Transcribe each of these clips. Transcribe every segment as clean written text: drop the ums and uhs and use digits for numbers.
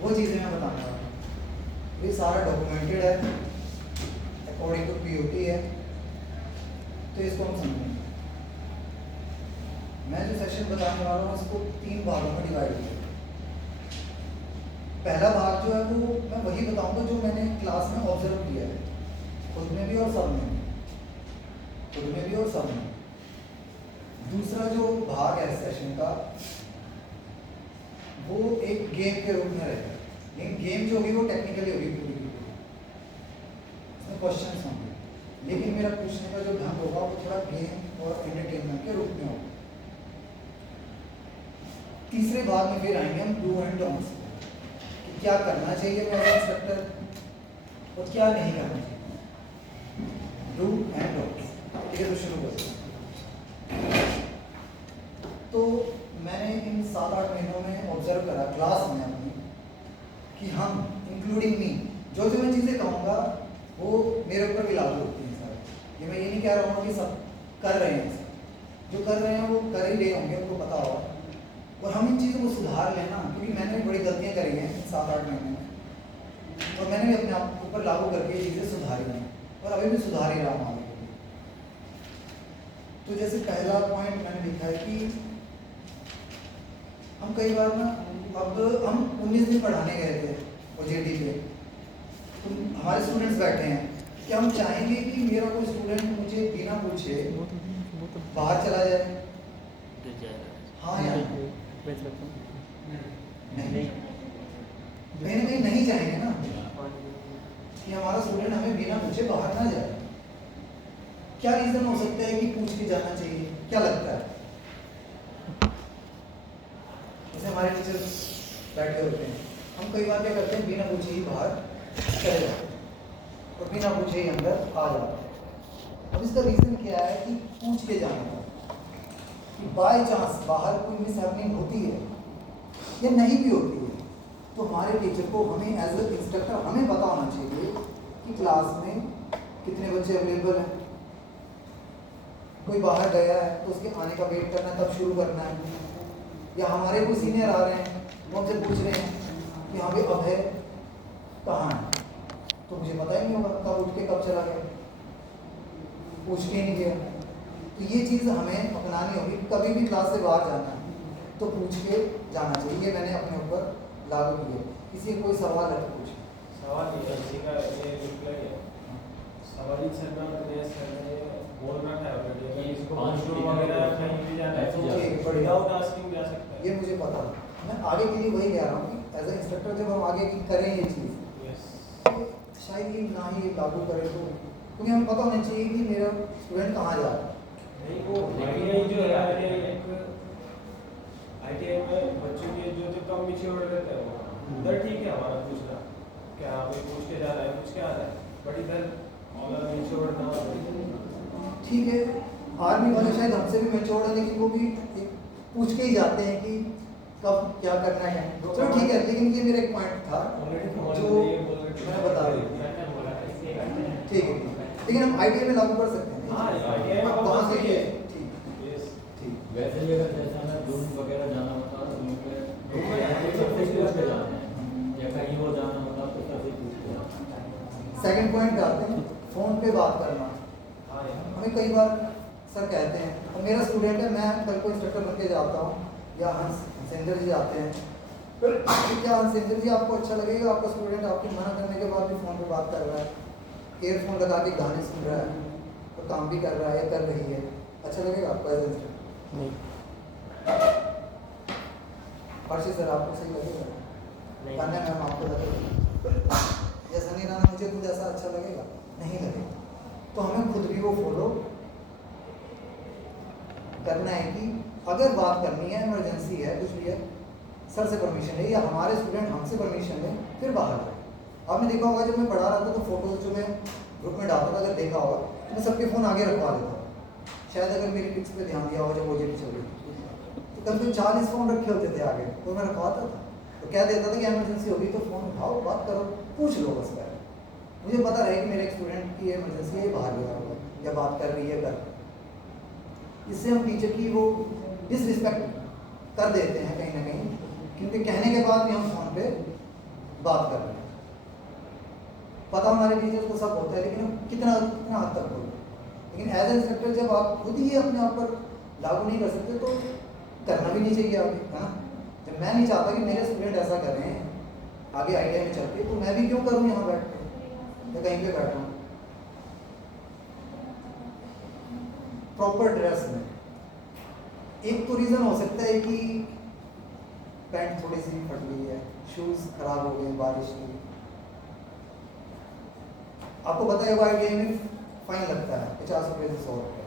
वो चीज़ें मैं बताने वाला हूँ। ये सारा डॉक्यूमेंटेड है अकॉर्डिंग टू पीओटी है, तो इसको हम समझेंगे। मैं जो सेशन बताने वाला हूँ इसको 3 भागों में डिवाइड किया। पहला भाग जो है वो मैं वही बताऊंगा जो मैंने क्लास में ऑब्जर्व किया है, खुद में भी और सब में, खुद में भी और सब में। दूसरा जो भाग है सेशन का वो एक गेम के रूप में रहेगा, लेकिन गेम जो होगी वो टेक्निकली होगी पूरी की पूरी, इसमें क्वेश्चन होंगे, लेकिन मेरा पूछने का जो ढंग होगा वो थोड़ा गेम और एंटरटेनमेंट के रूप में होगा। तीसरे भाग में फिर आएंगे हम डू एंड डोंट्स, कि क्या करना चाहिए एज इंस्ट्रक्टर और क्या नहीं करना चाहिए, डू एंड डोंट्स। ठीक है, तो शुरू करते हैं। तो मैंने इन 7-8 महीनों में ऑब्जर्व करा क्लास में अपनी कि हम इंक्लूडिंग मी जो जो मैं चीज़ें कहूँगा वो मेरे ऊपर भी लागू होती हैं सारे। ये मैं ये नहीं कह रहा हूँ कि सब कर रहे हैं, जो कर रहे हैं वो कर ही रहे होंगे, उनको पता होगा, और हम इन चीज़ों को सुधार लेना, क्योंकि मैंने बड़ी गलतियाँ करी हैं इन 7-8 महीने में, और मैंने भी अपने आप ऊपर लागू करके ये चीज़ें सुधारी हैं और अभी भी सुधार ही रहा हूँ आगे। तो जैसे पहला पॉइंट मैंने लिखा है कि हम कई बार ना, अब हम 19 दिन पढ़ाने गए थे ओजेडी पे, तो हमारे स्टूडेंट्स बैठे हैं, क्या हम चाहेंगे कि मेरा कोई स्टूडेंट मुझे बिना पूछे बाहर चला जाए? हाँ या नहीं? कहीं ना कहीं नहीं चाहेंगे ना कि हमारा स्टूडेंट हमें बिना पूछे बाहर ना जाए। क्या रीजन हो सकता है कि पूछ के जाना चाहिए? क्या लगता है? जैसे हमारे टीचर्स बैठे होते हैं, हम कई बार क्या करते हैं, बिना पूछे ही बाहर चले जाते हैं और बिना पूछे ही अंदर आ जाते हैं। अब इसका रीज़न क्या है कि पूछ के जाने का, कि बाय चांस बाहर कोई मिसहैपनिंग होती है या नहीं भी होती है, तो हमारे टीचर को, हमें एज ए इंस्ट्रक्टर हमें पता होना चाहिए कि क्लास में कितने बच्चे अवेलेबल हैं। कोई बाहर गया है तो उसके आने का वेट करना, तब शुरू करना है, या हमारे कोई सीनियर आ रहे हैं वो हमसे पूछ रहे हैं कि यहाँ पे अभय कहाँ है, तो मुझे पता ही नहीं होगा कब उठ के कब चला गया, पूछ के नहीं गया। तो ये चीज़ हमें अपनानी होगी, कभी भी क्लास से बाहर जाना है तो पूछ के जाना चाहिए। ये मैंने अपने ऊपर लागू किया। किसी का कोई सवाल है तो पूछे। सवाल ये मुझे पता है, मैं आगे के लिए वही कह रहा हूँ कि एज ए इंस्ट्रक्टर जब हम आगे की करें ये चीज़, शायद ये ना ही लागू करें, तो क्योंकि हमें पता होना चाहिए कि मेरा स्टूडेंट कहाँ जा रहा है। नहीं, वो आईटीआई जो है आईटीआई में बच्चों के जो कम मैच्योर रहते हैं वो उधर ठीक है हमारा पूछना, क्या हमें पूछ के जा रहा है, पूछ के आ रहा है, बट इधर मैच्योर ना हो। ठीक है, आर्मी वाले शायद हमसे भी मैच्योर है, लेकिन वो भी पूछ के ही जाते हैं कि कब क्या करना है। चलो ठीक है, लेकिन ये मेरा एक पॉइंट था जो मैं बता रहा हूँ। ठीक है, लेकिन हम आईटीआई में लागू कर सकते हैं। कहाँ से किए? ठीक। वैसे भी अगर जैसा ना रूम वगैरह जाना होता है तो पूछ के जाना है, या कहीं वो जाना होता तो सबसे पूछ के जाना है। सेकंड पॉइंट पे आते हैं, फ़ोन पे बात करना। हमें कई बार सर कहते हैं, और मेरा स्टूडेंट है, मैं कल को इंस्ट्रक्टर बन के जाता हूँ, या हंसेंद्र जी आते हैं, फिर क्या हंसेंद्र जी आपको अच्छा लगेगा आपका स्टूडेंट आपके मना करने के बाद भी फ़ोन पे बात कर रहा है, ईयरफोन लगा के गाने सुन रहा है और काम भी कर रहा है या कर रही है, अच्छा लगेगा आपको एज इंस्ट्रक्टर? नहीं। अर्शी सर आपको सही लगेगा? नहीं मैम आपको लगेगा? या सनी राना मुझे खुद ऐसा अच्छा लगेगा? नहीं लगेगा। तो हमें खुद भी वो फॉलो करना है कि अगर बात करनी है, इमरजेंसी है, कुछ भी है, सर से परमिशन ले या हमारे स्टूडेंट हमसे परमिशन लें, फिर बाहर जाए। आपने देखा होगा जब मैं पढ़ा रहा था तो फोटोज जो मैं ग्रुप में डालता था, अगर देखा होगा तो मैं सबके फ़ोन आगे रखवा देता था। शायद अगर मेरी पिक्स पे ध्यान दिया हो जब ओजेडी चल रही तो कम से कम 40 फ़ोन रखे होते थे आगे, तो मैं रखवाता था, तो कह देता था कि इमरजेंसी होगी तो फ़ोन उठाओ, बात करो, पूछ लो बस पहले, मुझे पता रहे कि मेरे एक स्टूडेंट की इमरजेंसी है, बाहर गया होगा या बात कर रही है कर। इससे हम टीचर की वो डिसरिस्पेक्ट कर देते हैं कहीं ना कहीं, क्योंकि कहने के बाद भी हम फ़ोन पे बात कर रहे हैं। पता हमारे टीचर्स को सब होता है, लेकिन कितना कितना हद तक होता है। लेकिन एज ए इंस्ट्रक्टर जब आप खुद ही अपने आप पर लागू नहीं कर सकते तो करना भी नहीं चाहिए आगे, है ना। जब मैं नहीं चाहता कि मेरे स्टूडेंट ऐसा कर रहे हैं आगे आईटीआई में चल के, तो मैं भी क्यों करूँ यहाँ बैठ के या कहीं पे बैठा हूँ। प्रॉपर ड्रेस में एक तो रीज़न हो सकता है कि पैंट थोड़ी सी फट गई है, शूज़ खराब हो गए बारिश की। आपको पता है आईटीआई में फाइन लगता है 50 रुपये से 100 रुपये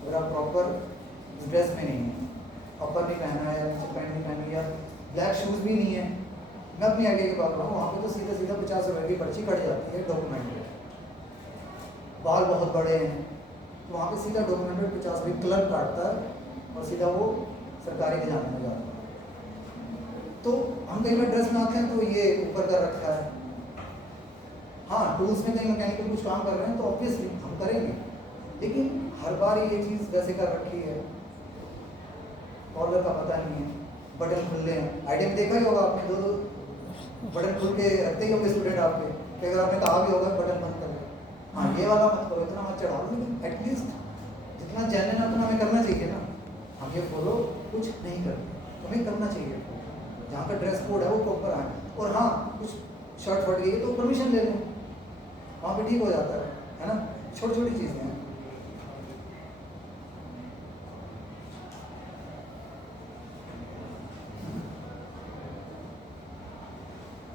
अगर आप प्रॉपर ड्रेस में नहीं है, अपर नहीं पहना है, नीचे पैंट नहीं पहनी है, ब्लैक शूज़ भी नहीं है। मैं अपनी आईटीआई की बात कर रहा हूँ, वहाँ पे तो सीधा सीधा 50 रुपये की पर्ची कट जाती है डॉक्यूमेंट में। बाल बहुत बड़े हैं तो वहाँ पे सीधा डॉक्यूमेंट में 50 रुपये क्लर्क काटता है और सीधा वो सरकारी खजाने में जाता है। तो हम कई बार ड्रेस में आते हैं तो ये ऊपर कर रखा है। हाँ, टूल्स में कहीं मैकेनिकल कुछ काम कर रहे हैं तो ऑब्वियसली हम करेंगे, लेकिन हर बार ये चीज़ वैसे कर रखी है, कॉलर का पता नहीं है, बटन खुले हैं। आईटीआई में देखा ही होगा आपने, दो बटन खुल के रखते ही होंगे स्टूडेंट आपके, कि अगर आपने कहा भी होगा बटन बंद कर ले, हाँ ये वाला मत करो, इतना मत चढ़ाओ, लेकिन एटलीस्ट जितना जेन्युइन है उतना हमें करना चाहिए ना। हम ये फॉलो कुछ नहीं करते, हमें करना चाहिए। जहाँ का ड्रेस कोड है वो प्रॉपर आए, और हाँ कुछ शर्ट फट गई है तो परमिशन ले लें, वहाँ पे ठीक हो जाता है ना। छोटी छोटी चीज़ें हैं।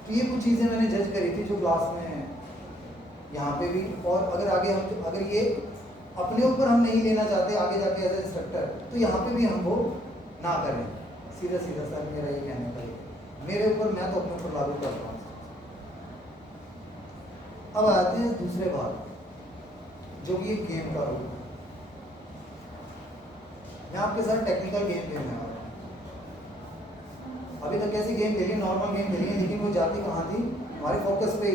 तो ये कुछ चीज़ें मैंने जज करी थी जो क्लास में यहाँ पे भी, और अगर आगे हम अगर ये अपने ऊपर हम नहीं लेना चाहते आगे जाके एज ए इंस्ट्रक्टर, तो यहाँ पे भी हम वो ना करें। सीधा सीधा सर मेरा ये कहने का मेरे ऊपर, मैं तो अपने ऊपर लागू कर रहा हूँ। अब आते हैं दूसरे बात, जो कि एक गेम का रूल है। मैं आपके साथ टेक्निकल गेम खेलने वाला हूँ। अभी तक कैसी गेम खेली, नॉर्मल गेम खेली है, लेकिन वो जाती कहाँ थी हमारे फोकस पे।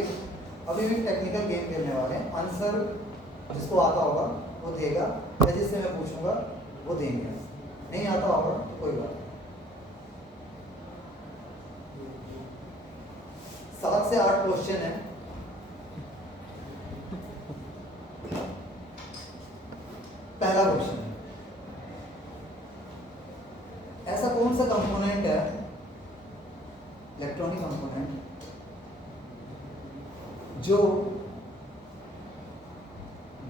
अभी भी टेक्निकल गेम खेलने वाले हैं। आंसर जिसको आता होगा वो देगा, या जिससे मैं पूछूंगा वो देंगे। नहीं आता होगा तो कोई बात नहीं। 7 से 8 क्वेश्चन है। पहला क्वेश्चन, ऐसा कौन सा कंपोनेंट है, इलेक्ट्रॉनिक कंपोनेंट, जो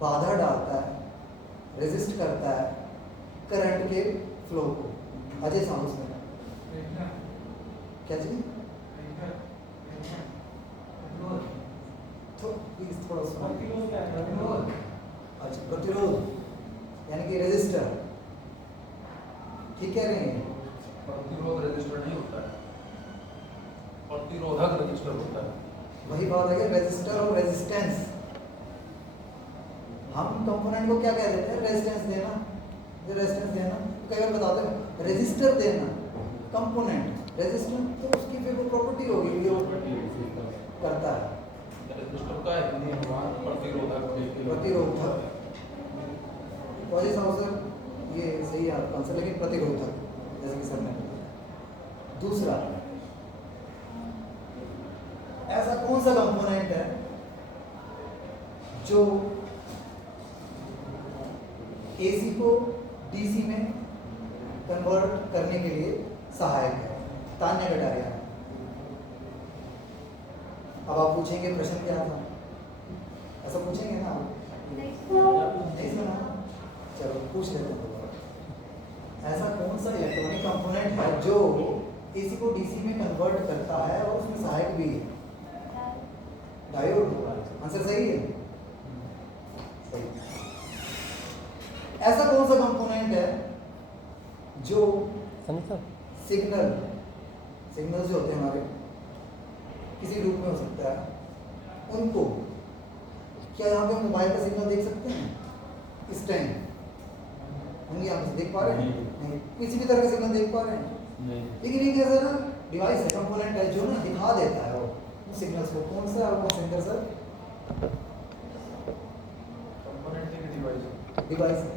बाधा डालता है, रेजिस्ट करता है करंट के फ्लो को। अजय साहब उसमें क्या चीज, तो प्लीज थोड़ा सा। अच्छा, प्रतिरोध यानी कि रेजिस्टर, ठीक कह रहे हैं। प्रतिरोध रेजिस्टर नहीं होता है, प्रतिरोधक रेजिस्टर होता है। वही बात है कि रेजिस्टर और रेजिस्टेंस, हम कंपोनेंट को क्या कह देते हैं, रेजिस्टेंस देना, रेजिस्टेंस देना। कई बार बताते हैं रेजिस्टर देना, कंपोनेंट रेजिस्टेंस, तो उसकी फिर वो प्रॉपर्टी होगी जो करता है। रेजिस्टर का हिंदी अनुवाद प्रतिरोधक। प्रतिरोधक, वजह सर ये सही है आपका आंसर, लेकिन प्रतिरोधक जैसे कि सर ने बताया। दूसरा, ऐसा कौन सा कंपोनेंट है जो एसी को डीसी में कन्वर्ट करने के लिए सहायक है। तान्या कटारिया। अब आप पूछेंगे प्रश्न क्या था, ऐसा पूछेंगे ना आप? नहीं सुना? चलो पूछ लेते हैं दोबारा। ऐसा कौन सा इलेक्ट्रॉनिक कंपोनेंट है जो एसी को डीसी में कन्वर्ट करता है और उसमें सहायक भी है? डायोड। आंसर सही है, सही। ऐसा कौन सा कंपोनेंट है जो सिग्नल जो होते हैं हमारे, किसी रूप में हो सकता है, उनको, क्या यहाँ पे मोबाइल का सिग्नल देख सकते हैं इस टाइम? हम यहाँ से देख पा रहे हैं? नहीं। किसी भी तरह का सिग्नल देख पा रहे हैं? नहीं। लेकिन एक ऐसा ना डिवाइस है, कंपोनेंट है, जो ना दिखा देता है वो सिग्नल्स को। कौन सा है वो सेंटर सर? कंपोनेंट है कि डिवाइस है? डिवाइस है।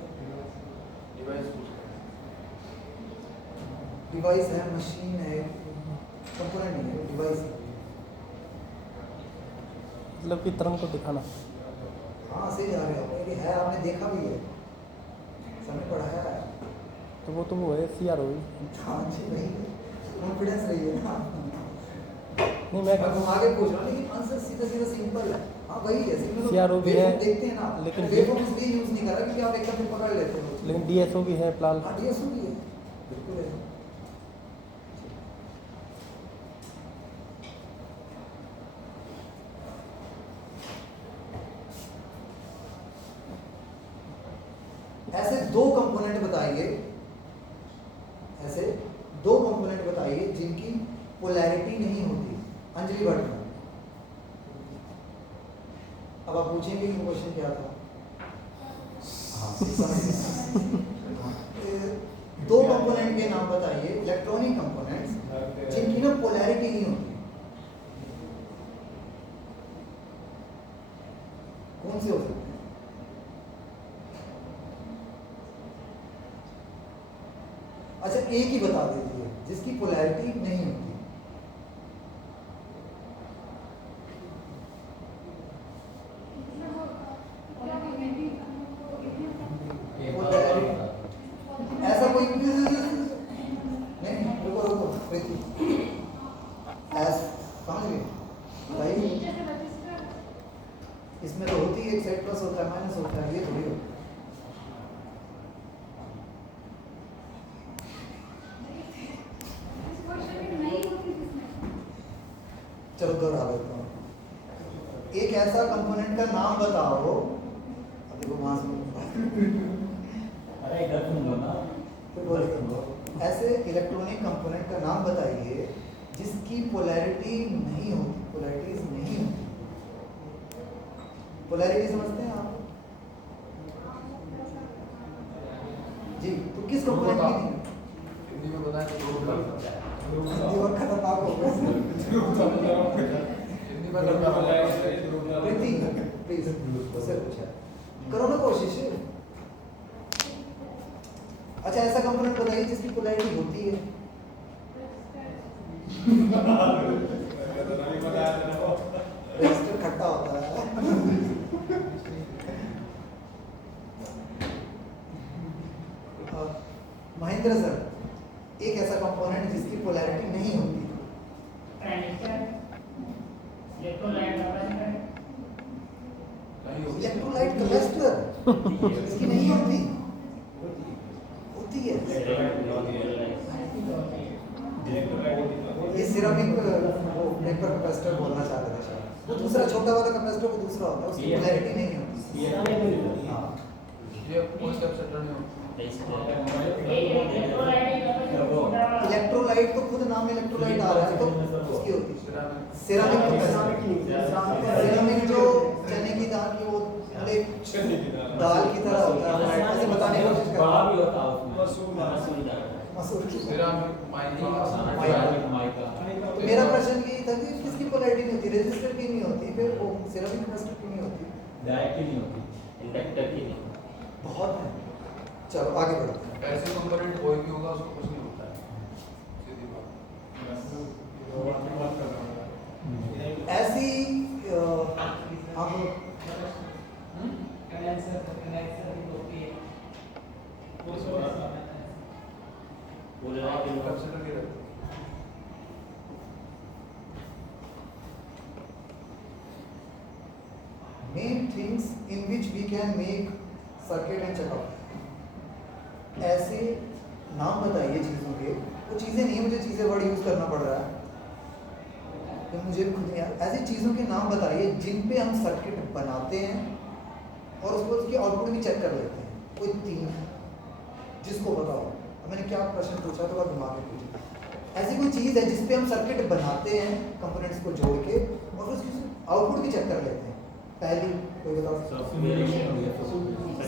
डिवाइस है, मशीन है, कंपोनेंट नहीं है, डिवाइस है। मतलब कि तरंग को दिखाना। हाँ सही जा रहे हो, ये है, आपने देखा भी है, समय पढ़ाया है। तो वो है CR हो। हाँ जी भाई, कॉन्फिडेंस रही है ना। नहीं मैं मैं घुमा के पूछ रहा हूँ, लेकिन आंसर सीधा सीधा सिंपल है। हाँ वही है, सिंपल। CRO भी है, देखते हैं ना, लेकिन वेवफॉर्म इसलिए यूज नहीं कर रहा क्योंकि आप एकदम से पकड़ लेते हो। लेकिन DSO भी है प्लान। हाँ DSO भी है, बिल्कुल है। ऐसे दो कंपोनेंट बताइए, ऐसे दो कंपोनेंट बताइए जिनकी पोलैरिटी नहीं होती। अंजलि भट्ट, अब आप पूछेंगे कि क्वेश्चन क्या था। हाँ समझ गए। हाँ, दो कंपोनेंट के नाम बताइए, इलेक्ट्रॉनिक कंपोनेंट्स जिनकी ना पोलैरिटी नहीं होती। कौन से हो सकते हैं? अच्छा एक ही बता दीजिए जिसकी पोलैरिटी नहीं होती। ऐसा कोई नहीं, रुको रुको प्रीति, समझ गए भाई, इसमें तो होती है, एक साइड प्लस होता है माइनस होता है, ये थोड़ी होता है। चलो दोहरा देता हूँ, एक ऐसा कंपोनेंट का नाम बताओ, अभी वो वहां से अरे इधर सुन लो ना। ऐसे इलेक्ट्रॉनिक कंपोनेंट का नाम बताइए जिसकी पोलैरिटी नहीं होती, पोलैरिटीज नहीं होती। पोलैरिटी समझते हैं आप जी? तो किस कंपोनेंट की नहीं? हिंदी में बताएं तो ग्रुप लगता है। हिंदी और खतरनाक हो गया। हिंदी में लगता है। प्रीति प्लीज उससे पूछा करो ना कोशिश। अच्छा ऐसा कंपोनेंट बताइए जिसकी पोलैरिटी होती है। रेजिस्टर खट्टा होता है। महेंद्र सर, एक ऐसा कंपोनेंट जिसकी पोलैरिटी नहीं होती। इलेक्ट्रोलाइट कैपेसिटर इसकी नहीं होती, होती है। ये सिरेमिक वो पेपर कैपेसिटर बोलना चाह रहे थे शायद, वो दूसरा छोटा वाला कैपेसिटर वो दूसरा होता है, उसकी पोलैरिटी नहीं होती। हाँ ये कोई कैपेसिटर नहीं होता। इलेक्ट्रोलाइट तो खुद नाम में इलेक्ट्रोलाइट आ रहा है, तो उसकी होती है सिरेमिक। सिरेमिक जो चने की दाल की वो दाल की तरह होता है, ऐसे बताने की कोशिश कर रहा भी होता है उसमें मसूर की। माइका। तो मेरा प्रश्न यही था कि किसकी पोलैरिटी नहीं होती, रेजिस्टर की नहीं होती, फिर वो सिरेमिक कैपेसिटर की नहीं होती, डायरेक्ट नहीं होती, इंडक्टर की नहीं। बहुत है। चलो आगे बढ़ते हैं। ऐसे कंपोनेंट कोई भी होगा उसको कुछ नहीं होता है, सीधी बात। ऐसी हम कैपेसिटर की रहती है। main things in which we can make circuit and checkout। ऐसे नाम बताइए चीज़ों के, वो चीज़ें नहीं, मुझे चीज़ें वर्ड यूज़ करना पड़ रहा है तो मुझे भी खुद नहीं यार। ऐसी चीज़ों के नाम बताइए जिन पे हम सर्किट बनाते हैं और उसको उसकी आउटपुट भी चेक कर लेते हैं। कोई तीन जिसको बताओ, अब मैंने क्या प्रश्न पूछा तो आप दिमाग में पूछिए। ऐसी कोई चीज़ है जिस पे हम सर्किट बनाते हैं कंपोनेंट्स को जोड़ के और उसकी आउटपुट भी चेक कर लेते हैं। पहली कोई बताओ?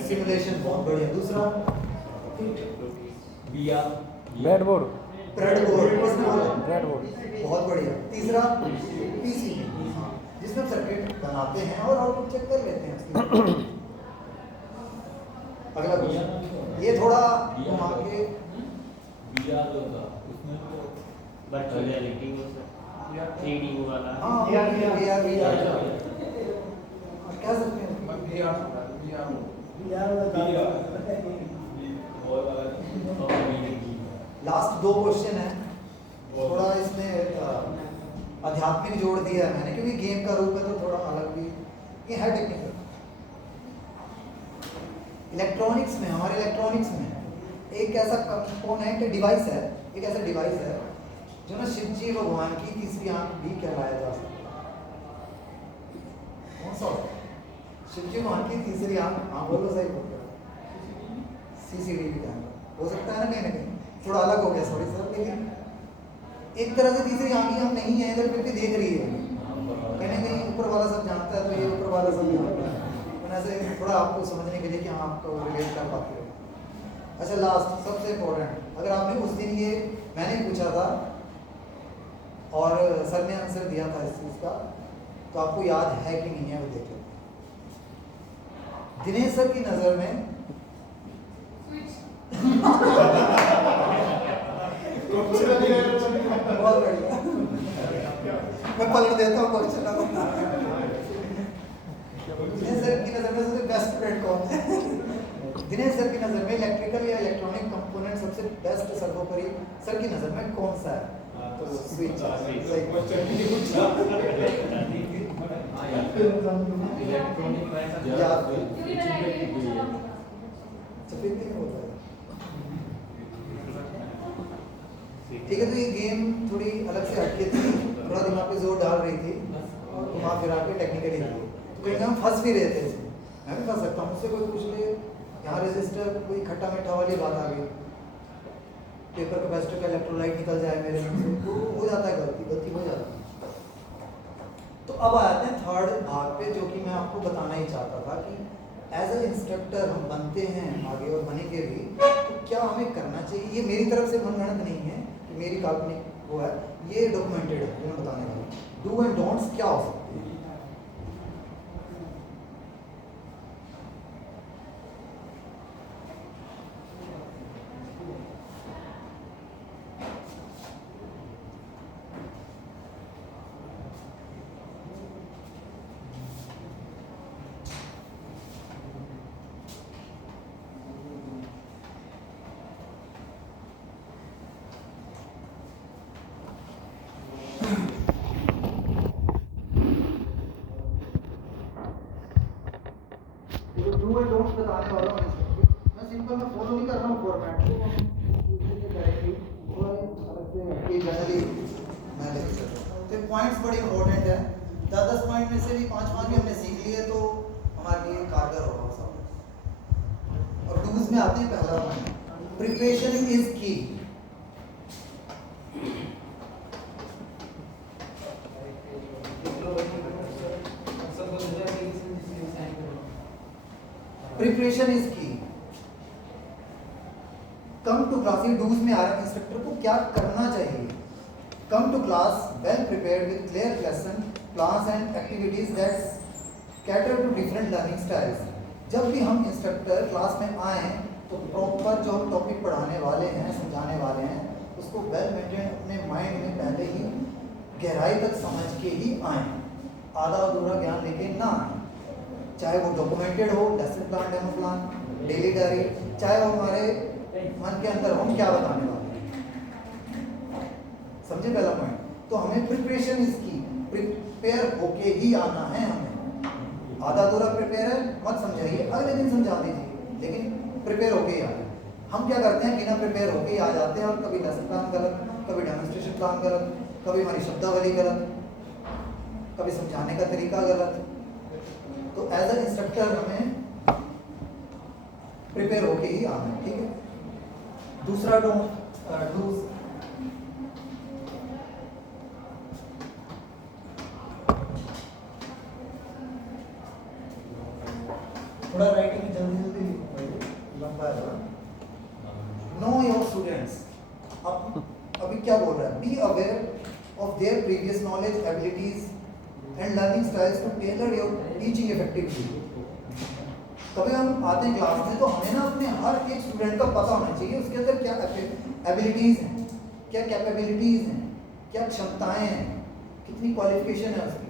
सिमुलेशन, बहुत बढ़िया। दूसरा ब्रेडबोर्ड। ब्रेडबोर्ड, ब्रेडबोर्ड बहुत बढ़िया। तीसरा पीसी, जिसमें हम सर्किट बनाते हैं और आउटपुट चेक कर लेते हैं उसकी। अगला क्वेश्चन, ये थोड़ा घुमा के वर्चुअल रियलिटी वो सर 3D वो वाला हाँ कह सकते हैं मैं भी यार सुन रहा हूँ, भी यार हूँ। लास्ट 2 क्वेश्चन है, थोड़ा इसमें आध्यात्मिक जोड़ दिया है मैंने, क्योंकि गेम का रूप है तो थोड़ा अलग भी ये है। टेक्निकल इलेक्ट्रॉनिक्स में, हमारे इलेक्ट्रॉनिक्स में एक ऐसा कंपोनेंट डिवाइस है, एक ऐसा डिवाइस है जो ना शिव जी भगवान की तीसरी आंख भी कहलाया जा सकता है। कौन सा होता है? शिव जी भगवान की तीसरी आंख, हाँ बोलो, सही बोल रहे हो, CCTV कैमरा हो सकता है ना कहीं, थोड़ा अलग हो गया सॉरी सर, लेकिन एक तरह से तीसरी आंख ही हम नहीं है, इधर फिर भी देख रही है, कहीं ना कहीं ऊपर वाला सब जानता है, तो ये ऊपर वाला सब जानता है, ऐसे थोड़ा आपको समझने के लिए कि हाँ आपको रिलेट कर पाते हो। अच्छा लास्ट सबसे इम्पोर्टेंट, अगर आपने उस दिन ये मैंने पूछा था और सर ने आंसर दिया था इस चीज़ का, तो आपको याद है कि नहीं है वो देख लो। दिनेश सर की नज़र में बहुत बढ़िया, मैं पलट देता हूँ क्वेश्चन। दिनेश सर की नज़र में सबसे बेस्ट स्टूडेंट कौन है? दिनेश सर की नज़र में इलेक्ट्रिकल या इलेक्ट्रॉनिक कंपोनेंट सबसे बेस्ट सर्वोपरि सर की नज़र में कौन सा है? तो स्विच। सही क्वेश्चन नहीं पूछा। इलेक्ट्रॉनिक याद में सफेद नहीं होता है। ठीक है, तो ये गेम थोड़ी अलग से हटके थी, थोड़ा दिमाग पे जोर डाल रही थी, घुमा फिरा के टेक्निकली थी, तो कहीं हम फंस भी रहे थे इसमें। मैं भी फंस सकता हूँ, मुझसे कोई पूछ ले यहाँ रेजिस्टर कोई खट्टा मीठा वाली बात आ गई, पेपर कैपेसिटर का इलेक्ट्रोलाइट निकल जाए मेरे मुंह से, तो हो जाता है, गलती हो जाती है। तो अब आते हैं थर्ड भाग पे, जो कि मैं आपको बताना ही चाहता था कि एज ए इंस्ट्रक्टर हम बनते हैं आगे और बनेंगे भी, तो क्या हमें करना चाहिए। ये मेरी तरफ से मनगढ़ंत नहीं है, मेरी काल्पनिक वो है, ये डॉक्यूमेंटेड है जो मैं बताने वाला हूँ। डू एंड डोंट्स क्या हो सकते हैं। डू एंड डोंट्स बताने वाला हूँ, मैं सिंपल में फॉलो नहीं कर रहा हूँ फॉर्मेट को, जनरली मैं लेके चल रहा हूँ। तो पॉइंट्स बड़े इंपॉर्टेंट है, 10 पॉइंट में से भी 5 भी हमने सीख लिए तो हमारे लिए कारगर होगा सब। और डूज में आते हैं पहला point, preparation is key. Preparation is key. Come to class, ये डूज में आ रहा है, इंस्ट्रक्टर को क्या करना चाहिए। Come to class well prepared with clear lesson plans and activities that cater to different learning styles. जब भी हम इंस्ट्रक्टर क्लास में आए तो प्रॉपर जो हम टॉपिक पढ़ाने वाले हैं, समझाने वाले हैं, उसको वेल मेंटेन अपने माइंड में पहले ही गहराई तक समझ के ही आए, आधा अधूरा ज्ञान लेके ना आए। चाहे वो डॉक्यूमेंटेड हो, lesson plan, demo plan, daily diary, चाहे वो हमारे मन के अंदर हम क्या बताने वाले हैं। समझे पहला पॉइंट। तो हमें प्रिपरेशन इसकी प्रिपेयर होके ही आना है। हमें आधा अधूरा प्रिपेयर है मत समझाइए, अगले दिन समझा दीजिए, लेकिन प्रिपेयर होके ही आना। हम क्या करते हैं, बिना प्रिपेयर होके ही आ जाते हैं, और कभी लेसन प्लान गलत, कभी डेमोन्स्ट्रेशन प्लान गलत, कभी हमारी शब्दावली गलत, कभी समझाने का तरीका गलत। तो एज ए इंस्ट्रक्टर हमें प्रिपेयर होके ही आना है, ठीक है। दूसरा डूज, थोड़ा राइटिंग जल्दी लंबा है। नो योर स्टूडेंट्स, अब अभी क्या बोल रहा है, be aware of their previous knowledge, abilities and learning styles to tailor your teaching effectively. कभी हम आते हैं क्लास में तो हमें ना अपने हर एक स्टूडेंट का पता होना चाहिए उसके अंदर क्या एबिलिटीज हैं, क्या कैपेबिलिटीज हैं, क्या क्षमताएं हैं, कितनी क्वालिफिकेशन है उसकी।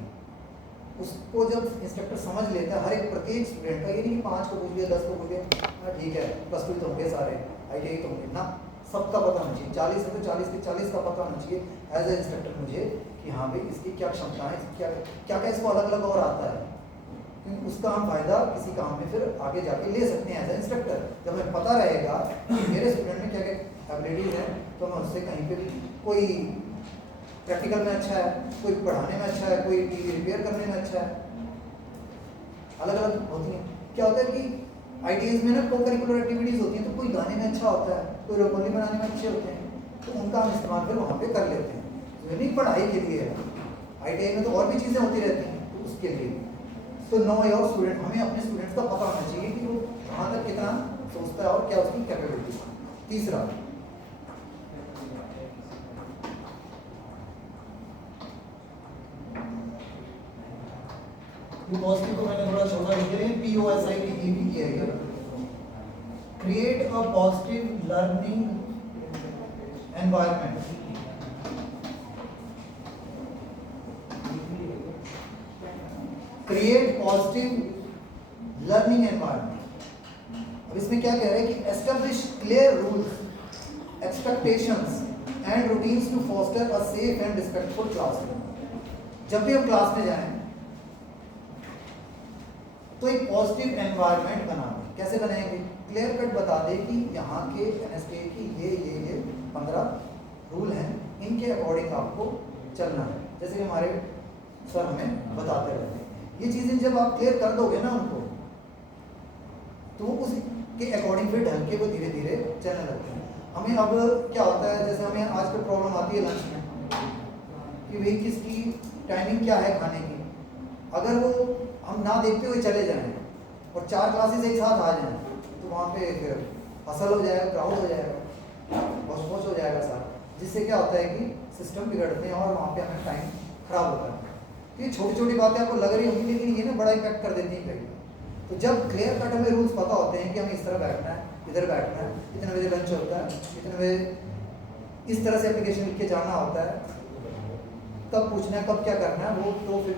उसको जब इंस्ट्रक्टर समझ लेता है हर एक प्रत्येक स्टूडेंट का, ये नहीं कि 5 को पूछ लिया 10 को पूछ लिया, हाँ ठीक है प्लस टू तो होंगे सारे, ITI तो होंगे ना, सबका पता होना चाहिए। 40 है तो 40 के 40 का पता होना चाहिए एज ए इंस्ट्रक्टर मुझे कि हाँ भाई इसकी क्या क्षमताएं, क्या क्या क्या इसको अलग अलग और आता है, क्योंकि उसका हम फायदा किसी काम में फिर आगे जाके ले सकते हैं एज ए इंस्ट्रक्टर। जब हमें पता रहेगा कि मेरे स्टूडेंट में क्या क्या एबिलिटीज़ हैं तो मैं उससे कहीं पे भी, कोई प्रैक्टिकल में अच्छा है, कोई पढ़ाने में अच्छा है, कोई टीवी रिपेयर करने में अच्छा है, अलग अलग होती हैं। क्या होता है कि ITIs में ना को करिकुलर एक्टिविटीज़ होती हैं, तो कोई गाने में अच्छा होता है, कोई रंगोली बनाने में अच्छे होते हैं, तो उनका हम इस्तेमाल फिर वहाँ पे कर लेते हैं। तो नहीं पढ़ाई के लिए है, ITI में तो और भी चीज़ें होती रहती हैं, तो उसके लिए तो नो योर स्टूडेंट, हमें अपने स्टूडेंट्स का पता होना चाहिए कि वो कहाँ तक कितना सोचता है और क्या उसकी कैपेबिलिटी है। तीसरा, पॉजिटिव को मैंने थोड़ा छोटा लिख दिया है, POSITIV है, create a positive learning environment. Create positive learning environment. अब इसमें क्या कह रहे हैं कि establish clear rules, expectations and routines to foster a safe and respectful classroom. जब भी हम क्लास में जाएं तो एक पॉजिटिव एनवायरनमेंट बना दें। कैसे बनाएंगे? क्लियर कट बता दें कि यहाँ के NSTA की ये 15 रूल हैं, इनके अकॉर्डिंग आपको चलना है, जैसे कि हमारे सर हमें बताते रहते हैं। ये चीज़ें जब आप क्लियर कर दोगे ना उनको, तो वो उसके अकॉर्डिंग फिर ढल के वो धीरे धीरे चलने लगते हैं। हमें अब क्या होता है, जैसे हमें आज कल प्रॉब्लम आती है लंच में कि भाई किसकी टाइमिंग क्या है खाने की, अगर वो हम ना देखते हुए चले जाएं और 4 क्लासेस एक साथ आ जाएं तो वहाँ पे फिर हसल हो जाएगा, क्राउड हो जाएगा, बहुत हो जाएगा सारा, जिससे क्या होता है कि सिस्टम बिगड़ते हैं और वहाँ पे हमें टाइम खराब होता है। तो ये छोटी छोटी बातें आपको लग रही होंगी, लेकिन ये ना बड़ा इम्पैक्ट कर देती हैं कहीं। तो जब क्लियर कट हमें रूल्स पता होते हैं कि हमें इस तरह बैठना है, इधर बैठना है, इतने बजे लंच होता है, इतने बजे इस तरह से एप्लीकेशन लिख के जाना होता है, कब पूछना है, कब क्या करना है, वो तो फिर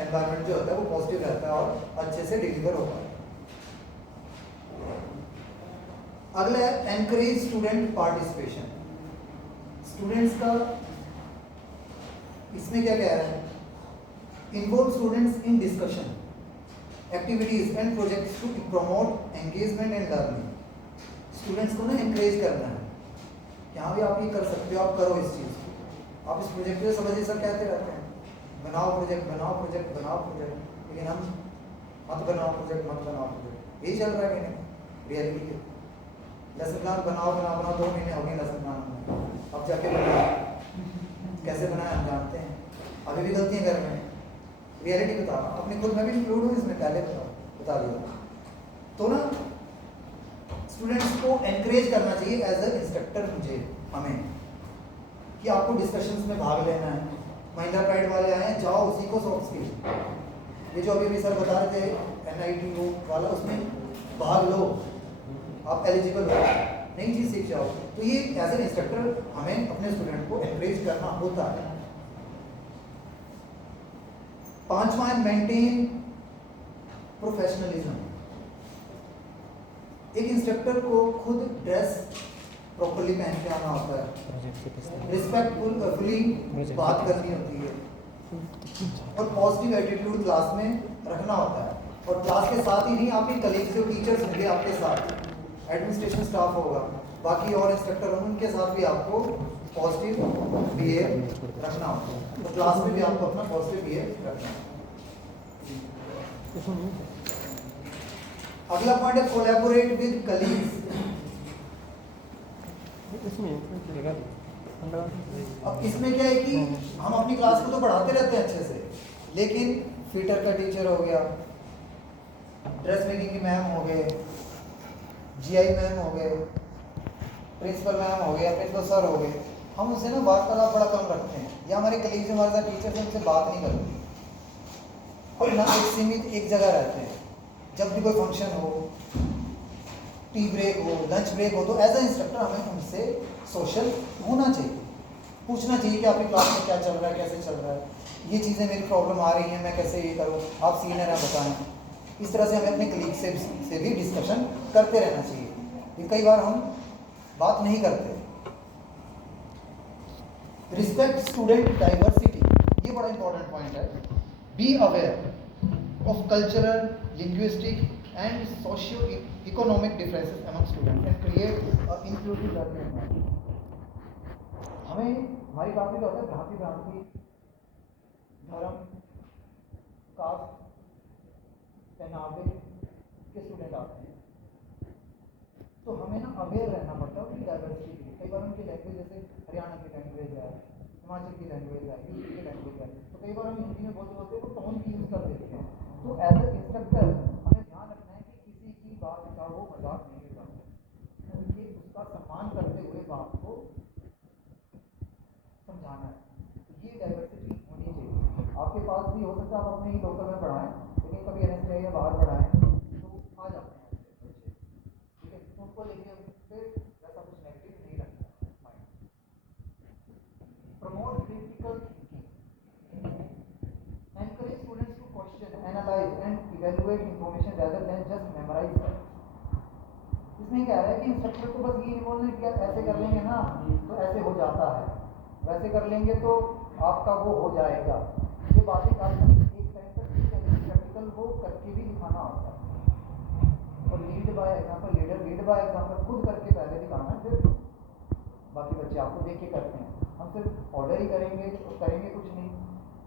एनवायरनमेंट जो होता है वो पॉजिटिव रहता है और अच्छे से डिलीवर होता है। अगला है एनकरेज स्टूडेंट पार्टिसिपेशन। स्टूडेंट्स का इसमें क्या कह रहा है, involve students in discussion activities and projects to promote engagement and learning. Students को ना एनकरेज करना है कि हाँ भी आप ये कर सकते हो, आप करो इस चीज़ को, आप इस प्रोजेक्ट को समझिए। सर कहते रहते हैं बनाओ प्रोजेक्ट, बनाओ प्रोजेक्ट, बनाओ प्रोजेक्ट, लेकिन हम मत बनाओ प्रोजेक्ट, मत बनाओ प्रोजेक्ट, यही चल रहा है कि नहीं रियलिटी के। लेसन प्लान बनाओ 2 महीने हो गए लेसन प्लान में, अब जाके बनाओ, कैसे बनाए हम जानते हैं, अभी भी गलतियाँ कर रहे हैं। रियलिटी बता, अपने खुद में भी इंक्लूड हूँ इसमें, पहले बता दिया। तो ना स्टूडेंट्स को एनकरेज करना चाहिए एज अ इंस्ट्रक्टर मुझे, हमें, कि आपको डिस्कशंस में भाग लेना है। महिंद्रा प्राइड वाले आए हैं, जाओ उसी को सॉफ्ट स्किल, ये जो अभी सर बता रहे थे NIT वाला, उसमें भाग लो, आप एलिजिबल हो, नई चीज़ सीख जाओ। तो ये एज एन इंस्ट्रक्टर हमें अपने स्टूडेंट को एनकरेज करना होता है। 5वां है मेंटेन प्रोफेशनलिज्म। एक इंस्ट्रक्टर को खुद ड्रेस प्रॉपर्ली पहन के आना होता है, रिस्पेक्टफुली बात करनी होती है और पॉजिटिव एटीट्यूड क्लास में रखना होता है। और क्लास के साथ ही नहीं, आपके कलीग्स जो टीचर्स होंगे आपके साथ, एडमिनिस्ट्रेशन स्टाफ होगा, बाकी और इंस्ट्रक्टर होंगे, उनके साथ भी आपको पॉजिटिव बिहेव रखना होता है। तो क्लास में भी आपको अपना पॉजिटिव बिहेव रखना है। अगला पॉइंट है कोलैबोरेट विद कलीग्स। अब इसमें क्या है कि हम अपनी क्लास को तो पढ़ाते रहते हैं अच्छे से, लेकिन फिटर का टीचर हो गया, ड्रेस मेकिंग की मैम हो गए, GI मैम हो गए, प्रिंसिपल मैम हो गए, प्रिंसिपल सर हो गए, हम उससे ना वार्तालाप बड़ा कम रखते हैं, या हमारे कलीग्स हमारे साथ टीचर से उनसे बात नहीं करते और ना एक सीमित एक जगह रहते हैं। जब भी कोई फंक्शन हो, टी ब्रेक हो, लंच ब्रेक हो, तो एज ए इंस्ट्रक्टर हमें उनसे सोशल होना चाहिए, पूछना चाहिए कि आपकी क्लास में क्या चल रहा है, कैसे चल रहा है, ये चीज़ें मेरी प्रॉब्लम आ रही हैं, मैं कैसे ये करूँ, आप सीनियर हैं बताएं। इस तरह से हमें अपने कलीग से भी डिस्कशन करते रहना चाहिए। कि कई बार हम बात नहीं करते। रिस्पेक्ट स्टूडेंट डाइवर्सिटी, ये बड़ा इंपॉर्टेंट पॉइंट है। Be aware of cultural, linguistic and socio economic differences among students and create a inclusive learning environment. हमें हमारी क्लास में क्या होता है, भ्रांति धर्म, कास्ट, पहनावे के स्टूडेंट आते हैं, तो हमें ना अवेयर रहना पड़ता है उनकी डाइवर्सिटी के लिए। कई बार उनकी लैंग्वेज, जैसे हरियाणा की लैंग्वेज है, हिमाचल की लैंग्वेज है, यूपी की लैंग्वेज है, तो कई बार हम हिंदी में बोलते बोलते वो टोन की यूज़ कर देते हैं। तो एज ए इंस्ट्रक्टर हमें ध्यान रखना है कि किसी की बात का वो मजाक नहीं उड़ाना, उनके उसका सम्मान करते हुए बात को समझाना है। तो ये डाइवर्सिटी होनी चाहिए। आपके पास भी हो सकता है आप अपने ही लोकल में पढ़ाएं, लेकिन कभी एनएसटीआई या बाहर पढ़ाएं तो आ जाते हैं ऐसे बच्चे, ठीक है, तो उनको लेके फिर ऐसा कुछ नेगेटिव नहीं रखना mind. Promote critical thinking, encourage students to question, analyse and evaluate information rather than just memorise facts. इसमें क्या है कि इंस्ट्रक्टर को बस ये नहीं बोलना कि यार ऐसे कर लेंगे ना तो ऐसे हो जाता है, वैसे कर लेंगे तो आपका वो हो जाएगा। ये बातें काल्पनिक एक टाइम तक ठीक है, लेकिन प्रैक्टिकल वो करके भी दिखाना होता है। और lead by example, lead by example, खुद करके पहले दिखाना, फिर बाकी बच्चे आपको देख के करते हैं। हम सिर्फ ऑर्डर ही करेंगे तो करेंगे कुछ नहीं,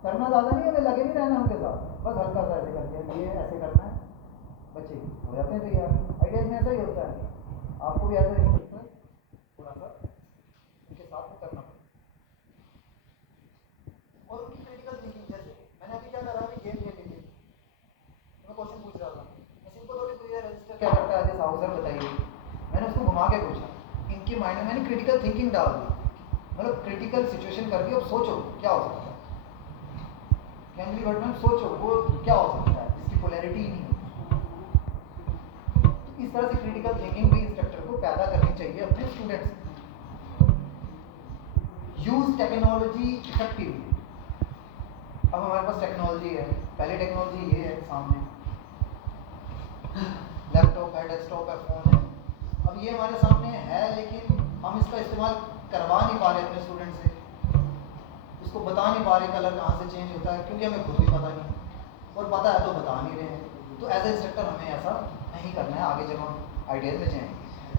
करना ज़्यादा नहीं, हमें लगे नहीं रहना उनके साथ, बस हल्का सा ऐसे करके ये ऐसे करना है, बच्चे हो जाते हैं तैयार। आइडियाज़ में ऐसा ही होता है, आपको भी ऐसा ही होता है, थोड़ा सा उनके साथ में करना पड़ता है। और उनकी क्रिटिकल थिंकिंग, जैसे मैंने अभी क्या करा, अभी गेम खेल लीजिए, मैं क्वेश्चन पूछ रहा था, मैं सिंपल थोड़ी तो ये रजिस्टर क्या करता है, जैसे हाउसर बताइए, मैंने उसको घुमा के पूछा, इनके माइंड में मैंने क्रिटिकल थिंकिंग डाल दी, मतलब क्रिटिकल सिचुएशन करके अब सोचो क्या हो सकता है, कैंडली वर्ड में सोचो वो क्या हो सकता है जिसकी पोलैरिटी ही नहीं हो। तो इस तरह से क्रिटिकल थिंकिंग भी इंस्ट्रक्टर को पैदा करनी चाहिए अपने स्टूडेंट्स। Use technology effectively. अब हमारे पास टेक्नोलॉजी है, पहले टेक्नोलॉजी ये है सामने, लैपटॉप है, डेस्कटॉप है, फ़ोन है, अब ये हमारे सामने है, लेकिन हम इसका इस्तेमाल करवा नहीं पा रहे अपने स्टूडेंट से, उसको बता नहीं पा रहे कलर कहाँ से चेंज होता है, क्योंकि हमें खुद भी पता नहीं, और पता है तो बता नहीं रहे हैं। तो एज ए इंस्ट्रक्टर हमें ऐसा नहीं करना है। आगे जब हम आइडियाज़ में जाएंगे,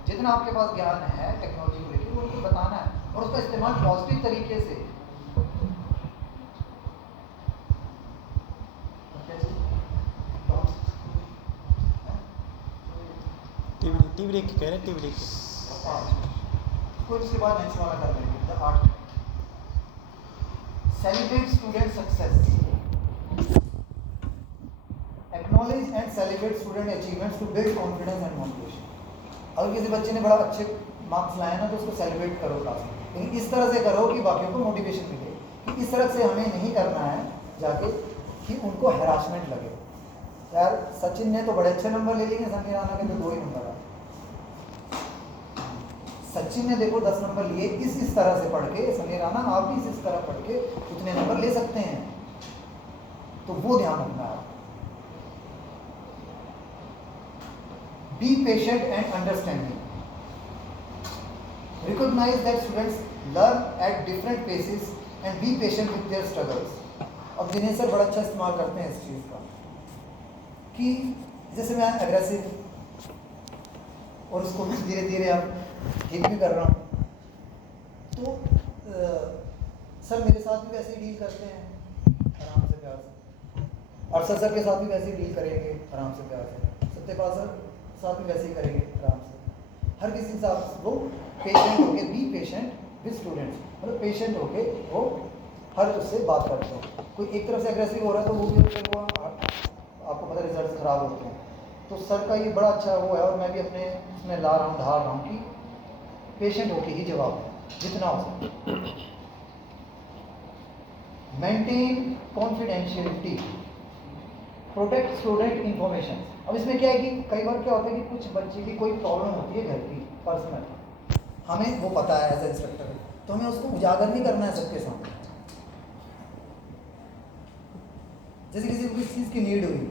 जितना आपके पास ज्ञान है टेक्नोलॉजी को लेकर वो उनको बताना है, और उसका इस्तेमाल पॉजिटिव तरीके से। टीवी देख के कह रहे हैं, टीवी देख के। कोई उसके बाद नेक्स्ट वाला कर लेंगे, the art. Celebrate student success, acknowledge and celebrate student achievements to build confidence and motivation. अगर किसी बच्चे ने बड़ा अच्छे मार्क्स लाए ना तो उसको सेलिब्रेट करो क्लास में, लेकिन इस तरह से करो कि बाकियों को मोटिवेशन मिले। कि इस तरह से हमें नहीं करना है जाके कि उनको हैरासमेंट लगे, यार सचिन ने तो बड़े अच्छे नंबर ले लिए, समीर राणा के तो 2 ही नंबर आए, सचिन ने देखो 10 नंबर लिए इस तरह से पढ़ के, समीर राणा आप भी इस तरह पढ़ के उतने नंबर ले सकते हैं। तो वो ध्यान रखना है। Be patient and understanding, recognise that students learn at different paces and be patient with their struggles. अब दिनेश सर बड़ा अच्छा इस्तेमाल करते हैं इस चीज़ का, कि जैसे मैं एग्रेसिव, और उसको मैं धीरे धीरे अब ठीक भी कर रहा हूँ, तो सर मेरे साथ भी वैसे ही डील करते हैं आराम से प्यार से, अरशद सर के साथ भी वैसे ही डील करेंगे आराम से प्यार से, सत्यपाल सर साथ भी वैसे ही करेंगे आराम से, हर किसी के साथ वो पेशेंट होके, बी पेशेंट विद स्टूडेंट्स, मतलब पेशेंट होके वो हर उससे बात करते हैं। कोई एक तरफ से एग्रेसिव हो रहा है तो वो भी फिर वो आपको पता रिजल्ट ख़राब होते हैं। तो सर का ये बड़ा अच्छा वो है, और मैं भी अपने इसमें ला रहा हूँ, ढाल रहा हूँ कि पेशेंट होके ही जवाब जितना हो सके। Maintain confidentiality, protect student information. अब इसमें क्या है कि कई बार क्या होता है कि कुछ बच्चे की कोई प्रॉब्लम होती है घर की पर्सनल, हमें वो पता है एज ए इंस्ट्रक्टर, तो हमें उसको उजागर नहीं करना है सबके सामने। जैसे किसी को किसी चीज़ की नीड हुई,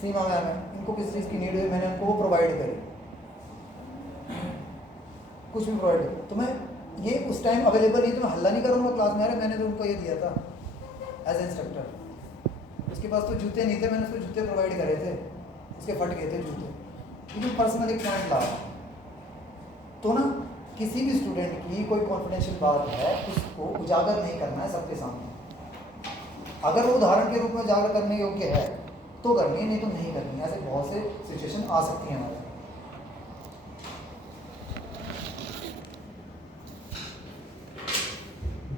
सीमा मैम है, इनको किसी चीज़ की नीड हुई, मैंने उनको वो प्रोवाइड करी, कुछ भी प्रोवाइड करी, तो मैं ये उस टाइम अवेलेबल नहीं तो मैं हल्ला नहीं करूँगा क्लास में, अरे मैंने तो उनको ये दिया था एज इंस्ट्रक्टर, उसके पास तो जूते नहीं थे, मैंने उसको जूते प्रोवाइड करे थे, उसके फट गए थे जूते, क्योंकि पर्सनल एक पॉइंट ला। तो ना किसी भी स्टूडेंट की कोई कॉन्फिडेंशियल बात है उसको उजागर नहीं करना है सबके सामने। अगर वो उदाहरण के रूप में उजागर करने योग्य है तो करनी है, नहीं तो नहीं करनी है। ऐसे बहुत से सिचुएशन आ सकती हैं हमारे।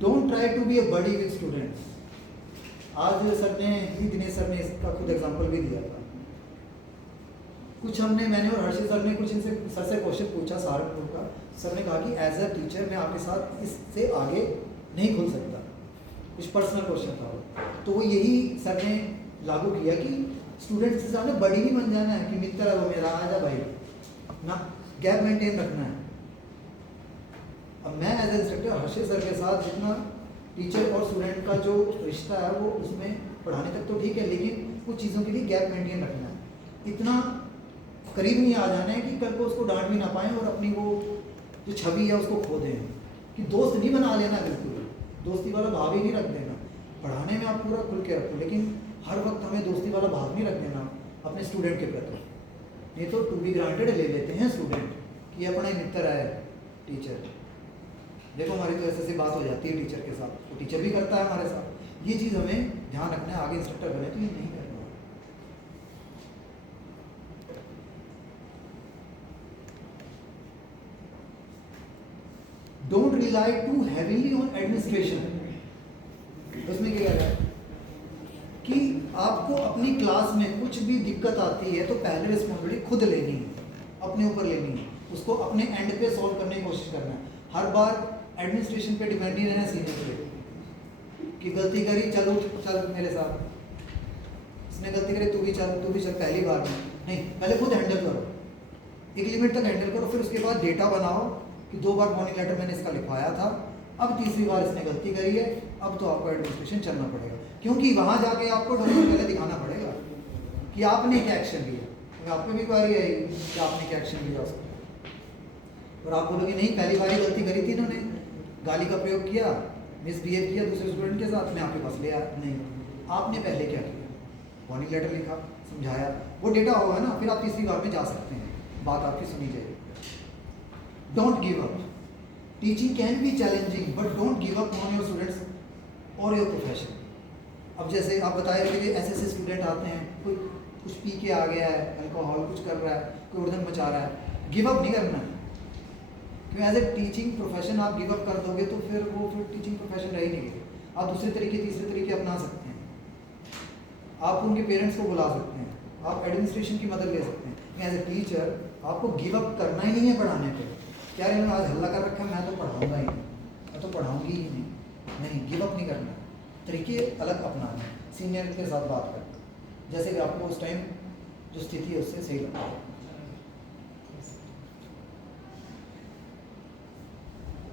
Don't try to be a buddy with students. आज सर ने ही दिनेश सर ने इसका खुद एग्जांपल भी दिया था। कुछ मैंने और हर्षित सर ने कुछ इनसे सर से क्वेश्चन पूछा सहारनपुर का। सर ने कहा कि एज अ टीचर मैं आपके साथ इससे आगे नहीं खुल सकता, कुछ पर्सनल क्वेश्चन था वो। तो वो यही सर ने लागू किया कि स्टूडेंट्स के सामने बड़ी नहीं बन जाना है कि मित्र है वो मेरा, आजा भाई ना, गैप मेंटेन रखना है। अब मैं as a instructor Harshit sir के साथ जितना टीचर और स्टूडेंट का जो रिश्ता है वो उसमें पढ़ाने तक तो ठीक है, लेकिन कुछ चीज़ों के लिए गैप मेंटेन रखना है। इतना करीब नहीं आ जाना है कि कल को उसको डांट भी ना पाएँ और अपनी वो जो छवि है उसको खो दें। कि दोस्त नहीं बना लेना, बिल्कुल दोस्ती वाला भाव ही नहीं रख देना। पढ़ाने में आप पूरा खुल के रखो, लेकिन हर वक्त हमें दोस्ती वाला भाव नहीं रख देना अपने स्टूडेंट के प्रति। नहीं तो टू बी ग्रांटेड ले लेते हैं स्टूडेंट कि अपना ही मित्र है टीचर। देखो हमारी तो ऐसे बात हो जाती है टीचर के साथ, तो टीचर भी करता है हमारे साथ। ये चीज़ हमें ध्यान रखना है, आगे इंस्ट्रक्टर बने तो ये नहीं करना। Don't rely too heavily on administration. उसमें क्या कह रहा है कि आपको अपनी क्लास में कुछ भी दिक्कत आती है तो पहले रिस्पॉन्सिबिलिटी खुद लेनी है, अपने ऊपर लेनी है, उसको अपने एंड पे सॉल्व करने की कोशिश करना है। हर बार एडमिनिस्ट्रेशन पे डिपेंड नहीं रहना सीनियर पे कि गलती करी चलो चल मेरे साथ, इसने गलती करी तू भी चल पहली बार में नहीं, पहले खुद हैंडल करो, एक लिमिट तक हैंडल करो, फिर उसके बाद डेटा बनाओ कि 2 बार वार्निंग लेटर मैंने इसका लिखवाया था, अब तीसरी बार इसने गलती करी है, अब तो आपको एडमिनिस्ट्रेशन चलना पड़ेगा, क्योंकि वहाँ जाके आपको डॉक्यूमेंट पहले दिखाना पड़ेगा कि आपने क्या एक्शन लिया। तो आप पे भी क्वारी आएगी कि आपने क्या एक्शन लिया उसको, और आप बोलोगे नहीं पहली बार ही गलती करी थी इन्होंने, गाली का प्रयोग किया, मिसबिहेव किया दूसरे स्टूडेंट के साथ, मैं आपके पास ले आया। नहीं, आपने पहले क्या किया, वार्निंग लेटर लिखा, समझाया, वो डेटा होगा ना, फिर आप तीसरी बार में जा सकते हैं, बात आपकी सुनी जाएगी। Don't give up. Teaching can be challenging but don't give up on your students और योर प्रोफेशन। अब जैसे आप बताए कि ऐसे स्टूडेंट आते हैं, कोई कुछ पी के आ गया है, अल्कोहल कुछ कर रहा है, कोई उड़न मचा रहा है, गिव अप नहीं करना है। क्योंकि एज ए टीचिंग प्रोफेशन आप गिव अप कर दोगे तो फिर टीचिंग प्रोफेशन रह ही नहीं गई। आप दूसरे तरीके तीसरे तरीके अपना सकते हैं, आप उनके पेरेंट्स को बुला सकते हैं, आप एडमिनिस्ट्रेशन की मदद ले सकते हैं। एज ए टीचर आपको गिव अप करना ही नहीं है पढ़ाने पे। क्या रे मैं आज हल्ला कर रखा है, मैं तो पढ़ाऊंगा ही नहीं, मैं तो पढ़ाऊंगी ही नहीं, गिव अप नहीं करना। तरीके अलग अपनाना, सीनियर के साथ बात करना, जैसे कि आपको उस टाइम जो स्थिति है उससे सही लगता है।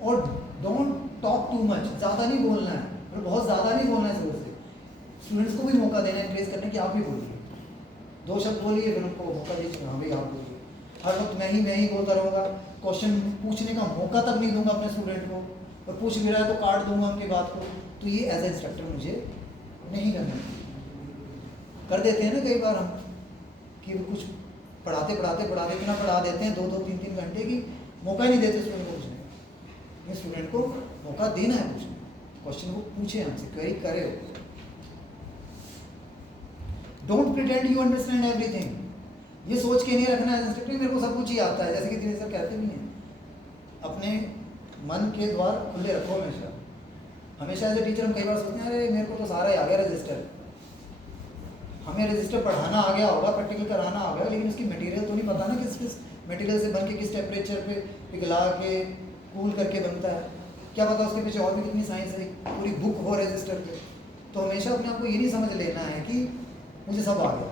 और डोंट टॉक टू मच, ज़्यादा नहीं बोलना है, और बहुत ज़्यादा नहीं बोलना है जोर से। स्टूडेंट्स को भी मौका देना है, एनकरेज करने की आप भी बोलिए, 2 शब्द बोलिए, फिर उनको मौका दीजिए, हाँ भाई आप बोलिए। हर वक्त मैं ही बोलता रहूँगा, क्वेश्चन पूछने का मौका तक नहीं दूंगा अपने स्टूडेंट को, और पूछ भी रहा है तो काट दूंगा उनकी बात को, तो ये एज ए इंस्ट्रक्टर मुझे नहीं करना। कर देते हैं ना कई बार हम कि कुछ पढ़ाते इतना पढ़ा देते हैं 2-2, 3-3 घंटे की मौका ही नहीं देते स्टूडेंट को पूछने। स्टूडेंट को मौका देना है पूछने, क्वेश्चन को पूछे हमसे, क्वेरी करे। Don't pretend you understand everything. ये सोच के नहीं रखना है इंस्ट्रक्टर मेरे को सब कुछ ही आता है, जैसे कि दिनेश सर कहते भी हैं, अपने मन के द्वार खुले रखो हमेशा। हमेशा एज ए टीचर हम कई बार सोचते हैं अरे मेरे को तो सारा ही आ गया रजिस्टर, हमें रजिस्टर पढ़ाना आ गया होगा, प्रैक्टिकल कराना आ गया, लेकिन उसकी मटेरियल तो नहीं पता ना किस मटेरियल से बन के किस टेम्परेचर पे पिघला के कूल करके बनता है, क्या पता उसके पीछे और भी कितनी साइंस है, पूरी बुक हो रजिस्टर पे। तो हमेशा अपने आप को ये नहीं समझ लेना है कि मुझे सब आ गया,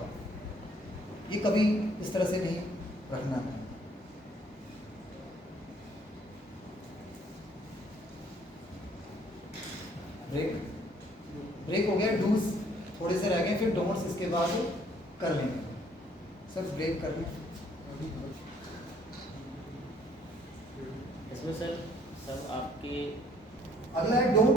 ये कभी इस तरह से नहीं रखना है। ब्रेक ब्रेक हो गया, डूज थोड़े से रह गए, फिर डोंट्स इसके बाद कर लेंगे। सर ब्रेक कर लें। इसमें सर सब आपके अगला है डोंट।